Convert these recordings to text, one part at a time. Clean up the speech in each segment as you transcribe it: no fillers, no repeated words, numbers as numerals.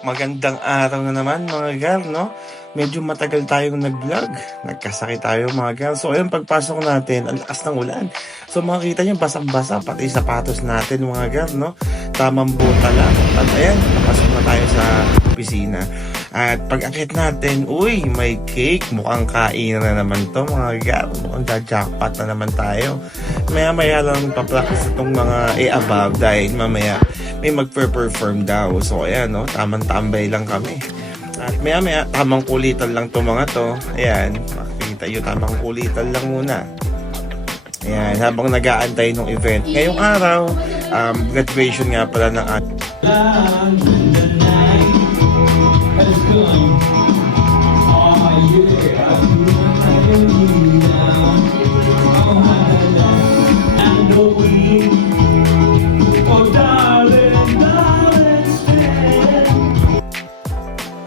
Magandang araw na naman mga gal, no? Medyo matagal tayong nag-vlog. Nagkasakit tayo mga gal. So ayun, pagpasok natin, ang lakas ng ulan. So makikita nyo, basang-basa, pati sapatos natin mga gal, no? Tamang buta lang. At ayan, napasok na tayo sa opisina. At pag-akit natin, uy, may cake. Mukhang kain na naman to mga gal. Mukhang jackpot na naman tayo. Maya-maya lang papractice itong mga above dahil mamaya may magpe-perform daw. So ayan, no, tamang tambay lang kami. At maya tamang kulitan lang to mga to. Ayan, makikita nyo, tamang kulitan lang muna. Ayan, habang nag-aantay ng event. Ngayong araw, graduation nga pala ng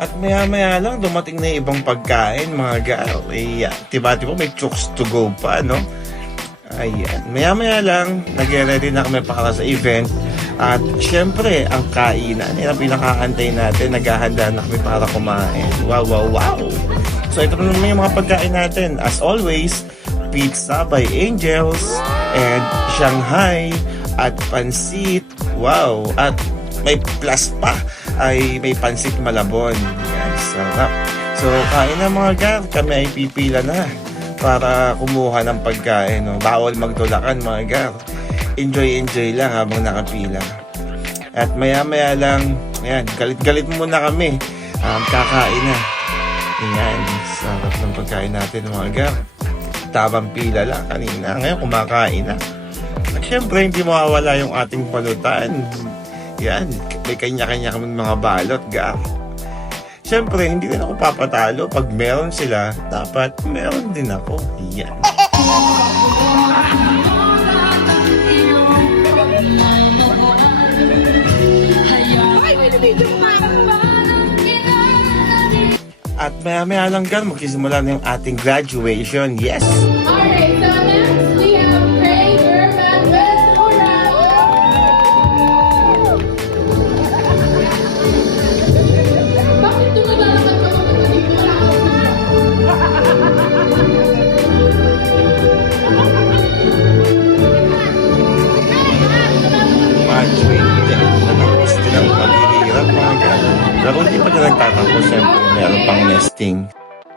At maya-maya lang, dumating na yung ibang pagkain, mga gal. Ayan, diba may chooks to go pa, no? Ayan, maya-maya lang, nag-ready na kami para sa event. At syempre, ang kainan, yan ang pinakaantay natin, naghahanda na kami para kumain. Wow, wow, wow! So ito naman yung mga pagkain natin. As always, pizza by Angels, and Shanghai, at pansit. Wow! At may plus pa ay may pansit Malabon. Yan, sarap. So, kain na mga gal. Kami ay pipila na para kumuha ng pagkain. No? Bawal magtulakan mga gal. Enjoy lang habang nakapila. At maya-maya lang, ayan, galit-galit muna kami. Kakain na. Ayan, sarap ng pagkain natin mga gal. Tabang pila lang kanina. Ngayon, kumakain na. At syempre, hindi mawawala yung ating palutan. Yan, may kanya-kanya kaming mga balot, ga. Siyempre, hindi rin ako papatalo. Pag meron sila, dapat meron din ako. Yan. At maya-maya lang gan, magsisimula na yung ating graduation. Yes! Alright, so next we have Craig Urban Ventura. Bakit tumagalakad ka mga dito? Graduate din. Natapos din ang paghihirap mga gan. Pero hindi pa din nagtatapos. Siyempre, meron pang nesting.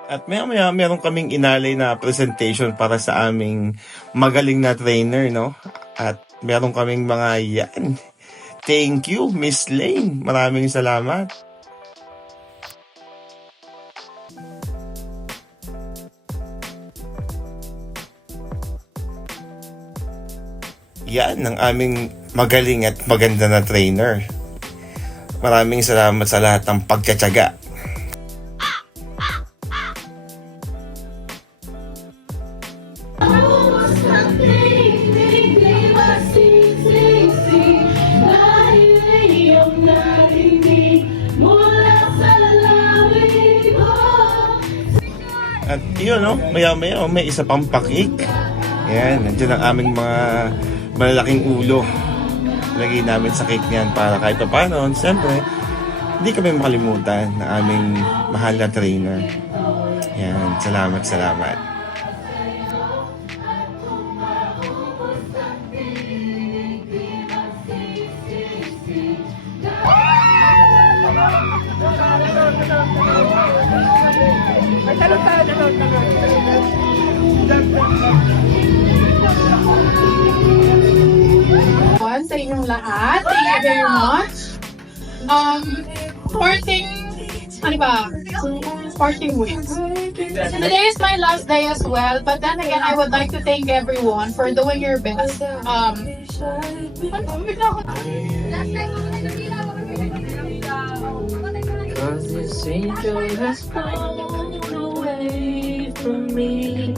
At maya-maya, meron kaming inalay na presentation para sa aming magaling na trainer, no? At meron kaming mga yan. Thank you, Miss Lane. Maraming salamat. Yan ang aming magaling at maganda na trainer. Maraming salamat sa lahat ng pagtsatsaga. At yun, no? Maya-maya, may isa pang pakik. Yan, nandiyan ang aming mga malalaking ulo. Lagay namin sa cake niyan para kahit pa paano, siyempre, hindi kami makalimutan ng aming mahal na trainer. Yan, salamat. Sa inyong lahat, thank you very much. Sporting weeks. Today is my last day as well, but then again, I would like to thank everyone for doing your best. Cause this angel has flown away from me,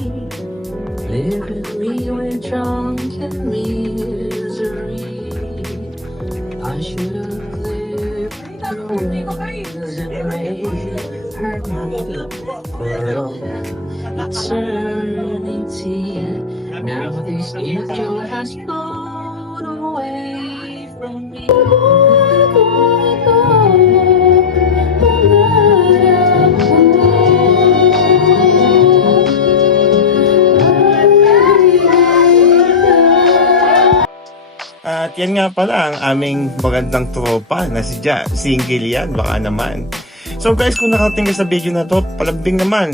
leaving me with drunken misery. I should have lived the wings and made her move for all eternity. Now this angel has flown away from me. At yan nga pala ang aming magandang tropa na si Ja. Single yan, baka naman. So guys, kung nakarating ka sa video na to, palambing naman.